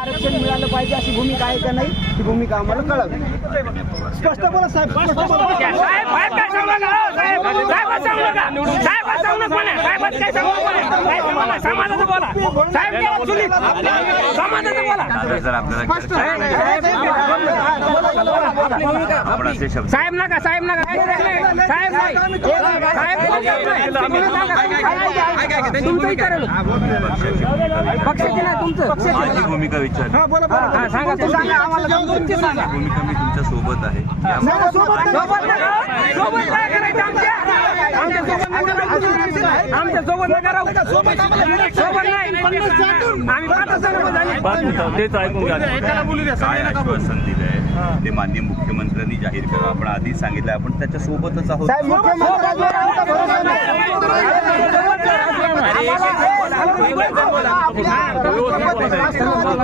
आरक्षण मिळालं पाहिजे अशी भूमिका आहे का नाही ही भूमिका आम्हाला कळावी. स्पष्ट बोला साहेब, स्पष्ट बोला. साहेब नका साहेब नका साहेब पक्षाची ना तुमचं माझी भूमिका विचार सांगा तुमची सांगा भूमिका मी तुमच्या सोबत आहे. आमच्या सोबत तेच ऐकून घ्या. काय आश्वासन दिलंय ते माननीय मुख्यमंत्र्यांनी जाहीर करा. आपण आधीच सांगितलं आपण त्याच्या सोबतच आहोत. मुख्यमंत्री